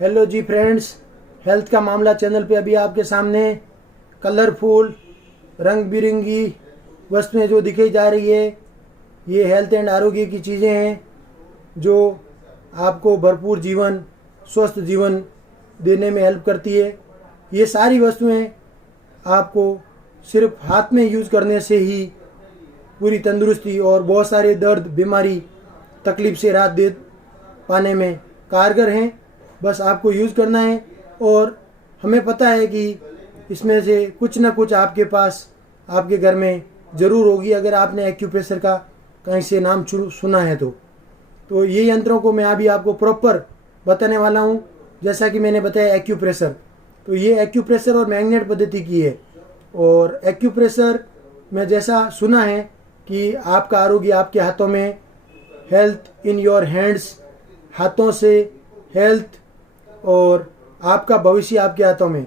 Hello जी friends, health का मामला channel पे अभी आपके सामने कलरफुल रंग बिरंगी वस्तुएं जो दिखाई जा रही है, ये हेल्थ एंड आरोग्य की चीज़ें हैं जो आपको भरपूर जीवन, स्वस्थ जीवन देने में हेल्प करती है। ये सारी वस्तुएं आपको सिर्फ हाथ में यूज़ करने से ही पूरी तंदुरुस्ती और बहुत सारे दर्द, बीमारी, तकलीफ से राहत दे पाने में कारगर हैं। बस आपको यूज़ करना है और हमें पता है कि इसमें से कुछ ना कुछ आपके पास, आपके घर में ज़रूर होगी अगर आपने एक्यूप्रेशर का कहीं से नाम सुना है तो ये यंत्रों को मैं अभी आपको प्रॉपर बताने वाला हूँ। जैसा कि मैंने बताया एक्यूप्रेशर, तो ये एक्यूप्रेशर और मैग्नेट पद्धति की है। और एक्यूप्रेशर में जैसा सुना है कि आपका आरोग्य आपके हाथों में, हेल्थ इन योर हैंड्स, हाथों से हेल्थ और आपका भविष्य आपके हाथों में,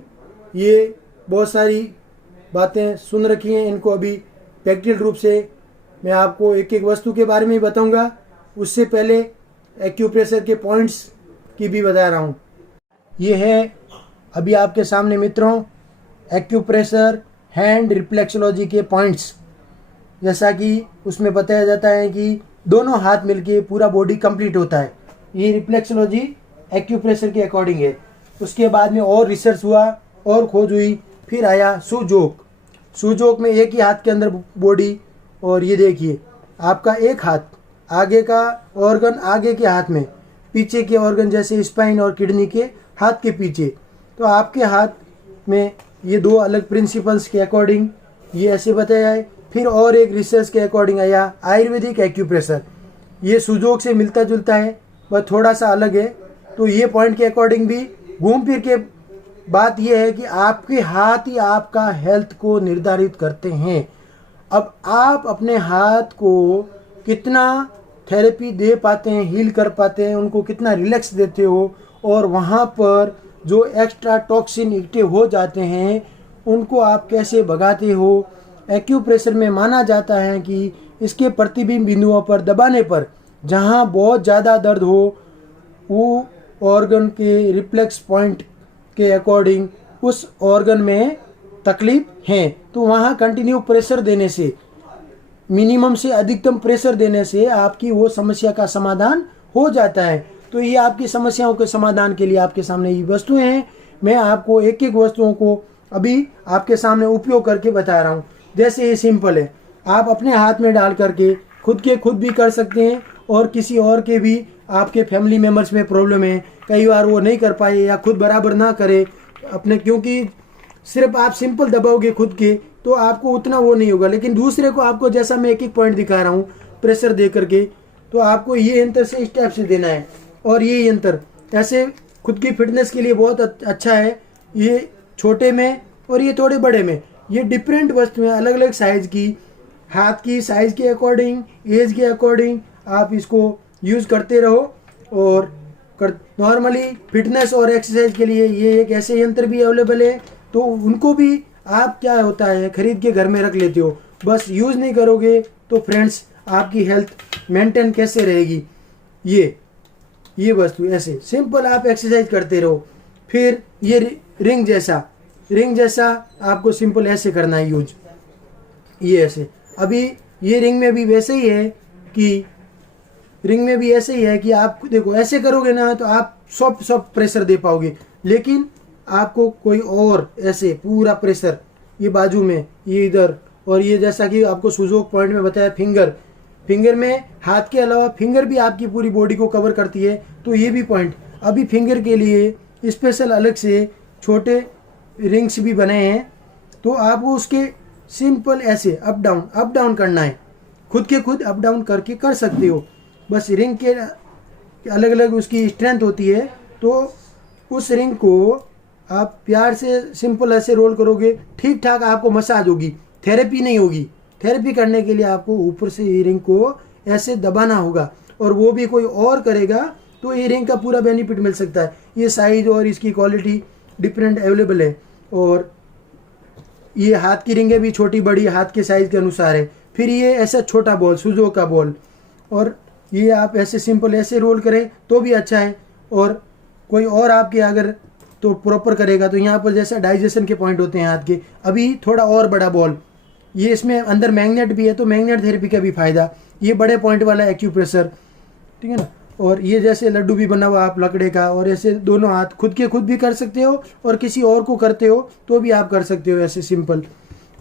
ये बहुत सारी बातें सुन रखी हैं। इनको अभी प्रैक्टिकल रूप से मैं आपको एक एक वस्तु के बारे में ही बताऊंगा। उससे पहले एक्यूप्रेशर के पॉइंट्स की भी बता रहा हूँ। ये है अभी आपके सामने मित्रों एक्यूप्रेशर हैंड रिफ्लेक्सोलॉजी के पॉइंट्स। जैसा कि उसमें बताया जाता है कि दोनों हाथ मिलके पूरा बॉडी कंप्लीट होता है। ये रिफ्लेक्सोलॉजी एक्यूप्रेशर के अकॉर्डिंग है। उसके बाद में और रिसर्च हुआ और खोज हुई, फिर आया सुजोक। सुजोक में एक ही हाथ के अंदर बॉडी, और ये देखिए आपका एक हाथ, आगे का ऑर्गन आगे के हाथ में, पीछे के ऑर्गन जैसे स्पाइन और किडनी के हाथ के पीछे। तो आपके हाथ में ये दो अलग प्रिंसिपल्स के अकॉर्डिंग ये ऐसे बताया है। फिर और एक रिसर्च के अकॉर्डिंग आया आयुर्वेदिक एक्यूप्रेशर। ये सुजोक से मिलता जुलता है, वह थोड़ा सा अलग है। तो ये पॉइंट के अकॉर्डिंग भी घूम फिर के बात यह है कि आपके हाथ ही आपका हेल्थ को निर्धारित करते हैं। अब आप अपने हाथ को कितना थेरेपी दे पाते हैं, हील कर पाते हैं, उनको कितना रिलैक्स देते हो, और वहाँ पर जो एक्स्ट्रा टॉक्सिन इकट्ठे हो जाते हैं उनको आप कैसे भगाते हो। एक्यूप्रेशर में माना जाता है कि इसके प्रतिबिंब बिंदुओं पर दबाने पर जहाँ बहुत ज़्यादा दर्द हो, वो ऑर्गन के रिफ्लेक्स पॉइंट के अकॉर्डिंग उस ऑर्गन में तकलीफ है, तो वहाँ कंटिन्यू प्रेशर देने से, मिनिमम से अधिकतम प्रेशर देने से आपकी वो समस्या का समाधान हो जाता है। तो ये आपकी समस्याओं के समाधान के लिए आपके सामने ये वस्तुएं हैं। मैं आपको एक एक वस्तुओं को अभी आपके सामने उपयोग करके बता रहा हूँ। जैसे ये सिंपल है, आप अपने हाथ में डाल करके खुद भी कर सकते हैं, और किसी और के भी, आपके फैमिली मेम्बर्स में प्रॉब्लम है, कई बार वो नहीं कर पाए या खुद बराबर ना करे अपने, क्योंकि सिर्फ आप सिंपल दबाओगे खुद के तो आपको उतना वो नहीं होगा। लेकिन दूसरे को आपको, जैसा मैं एक एक पॉइंट दिखा रहा हूँ प्रेशर दे करके, तो आपको ये यंत्र से इस टाइप से देना है। और ये यंत्र ऐसे खुद की फिटनेस के लिए बहुत अच्छा है। ये छोटे में और ये थोड़े बड़े में, ये डिफरेंट वस्तुएं अलग अलग साइज की, हाथ की साइज के अकॉर्डिंग, एज के अकॉर्डिंग आप इसको यूज़ करते रहो। और नॉर्मली फिटनेस और एक्सरसाइज के लिए ये एक ऐसे यंत्र भी अवेलेबल है, तो उनको भी आप क्या होता है खरीद के घर में रख लेते हो, बस यूज़ नहीं करोगे तो फ्रेंड्स आपकी हेल्थ मेंटेन कैसे रहेगी। ये वस्तु ऐसे सिंपल आप एक्सरसाइज करते रहो। फिर ये रिंग जैसा आपको सिंपल ऐसे करना है यूज, ये ऐसे। अभी ये रिंग में भी वैसे ही है कि आप देखो ऐसे करोगे ना तो आप सॉफ्ट प्रेशर दे पाओगे, लेकिन आपको कोई और ऐसे पूरा प्रेशर, ये बाजू में, ये इधर, और ये जैसा कि आपको सुजोक पॉइंट में बताया फिंगर में, हाथ के अलावा फिंगर भी आपकी पूरी बॉडी को कवर करती है, तो ये भी पॉइंट। अभी फिंगर के लिए स्पेशल अलग से छोटे रिंग्स भी बने हैं, तो आपको उसके सिंपल ऐसे अप डाउन करना है, खुद अप डाउन करके कर सकते हो। बस रिंग के अलग अलग उसकी स्ट्रेंथ होती है, तो उस रिंग को आप प्यार से सिंपल ऐसे रोल करोगे, ठीक ठाक आपको मसाज होगी, थेरेपी नहीं होगी। थेरेपी करने के लिए आपको ऊपर से ये रिंग को ऐसे दबाना होगा, और वो भी कोई और करेगा तो ये रिंग का पूरा बेनिफिट मिल सकता है। ये साइज और इसकी क्वालिटी डिफरेंट अवेलेबल है, और ये हाथ की रिंगें भी छोटी बड़ी हाथ के साइज़ के अनुसार है। फिर ये ऐसा छोटा बॉल, सुजोक का बॉल, और ये आप ऐसे सिंपल ऐसे रोल करें तो भी अच्छा है। और कोई और आपके अगर तो प्रॉपर करेगा तो यहाँ पर जैसे डाइजेशन के पॉइंट होते हैं हाथ के, अभी थोड़ा और बड़ा बॉल, ये इसमें अंदर मैग्नेट भी है तो मैग्नेट थेरेपी का भी फायदा, ये बड़े पॉइंट वाला एक्यूप्रेशर, ठीक है ना। और ये जैसे लड्डू भी बना हुआ आप लकड़े का, और ऐसे दोनों हाथ खुद के खुद भी कर सकते हो और किसी और को करते हो तो भी आप कर सकते हो ऐसे सिंपल।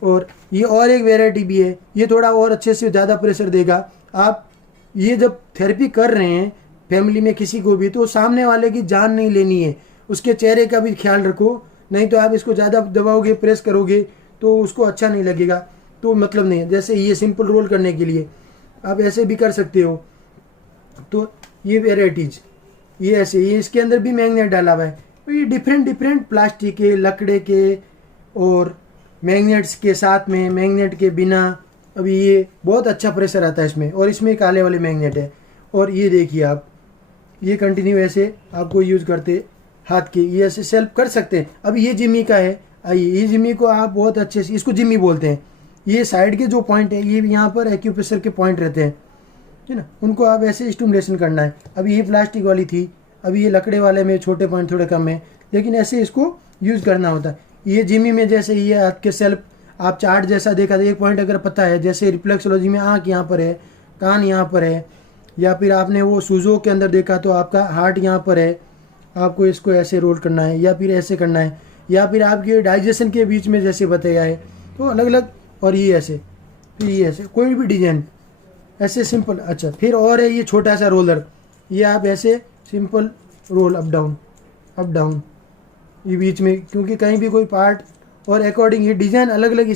और ये और एक वेराइटी भी है, ये थोड़ा और अच्छे से ज़्यादा प्रेशर देगा। आप ये जब थेरेपी कर रहे हैं फैमिली में किसी को भी, तो सामने वाले की जान नहीं लेनी है, उसके चेहरे का भी ख्याल रखो, नहीं तो आप इसको ज़्यादा दबाओगे प्रेस करोगे तो उसको अच्छा नहीं लगेगा, तो मतलब नहीं है। जैसे ये सिंपल रोल करने के लिए आप ऐसे भी कर सकते हो। तो ये वेराइटीज ये ऐसे, ये इसके अंदर भी मैग्नेट डाला हुआ है, तो ये डिफरेंट प्लास्टिक के, लकड़े के और मैग्नेट्स के साथ में, मैग्नेट के बिना, अभी ये बहुत अच्छा प्रेशर आता है इसमें। और इसमें काले वाले मैग्नेट है। और ये देखिए आप, ये कंटिन्यू ऐसे आपको यूज़ करते हाथ के, ये ऐसे सेल्फ कर सकते हैं। अब ये जिम्मी का है, आइए ये जिम्मी को आप बहुत अच्छे से, इसको जिम्मी बोलते हैं। ये साइड के जो पॉइंट है ये यहाँ पर एक्यूप्रेशर के पॉइंट रहते हैं, है ना, उनको आप ऐसे स्टिमुलेशन करना है। अभी ये प्लास्टिक वाली थी, अभी ये लकड़े वाले में छोटे पॉइंट थोड़े कम है, लेकिन ऐसे इसको यूज़ करना होता है। ये जिम्मी में जैसे ये हाथ के सेल्फ आप चार्ट जैसा देखा था, एक पॉइंट अगर पता है, जैसे रिफ्लेक्सोलॉजी में आँख यहाँ पर है, कान यहाँ पर है, या फिर आपने वो सूजो के अंदर देखा तो आपका हार्ट यहाँ पर है, आपको इसको ऐसे रोल करना है या फिर ऐसे करना है, या फिर आपके डाइजेशन के बीच में जैसे बताया है, तो अलग अलग। और ये ऐसे, फिर ये ऐसे, कोई भी डिजाइन ऐसे सिंपल। अच्छा, फिर और है ये छोटा सा रोलर, ये आप ऐसे सिंपल रोल अप डाउन ये बीच में, क्योंकि कहीं भी कोई पार्ट और अकॉर्डिंग ये डिज़ाइन अलग अलग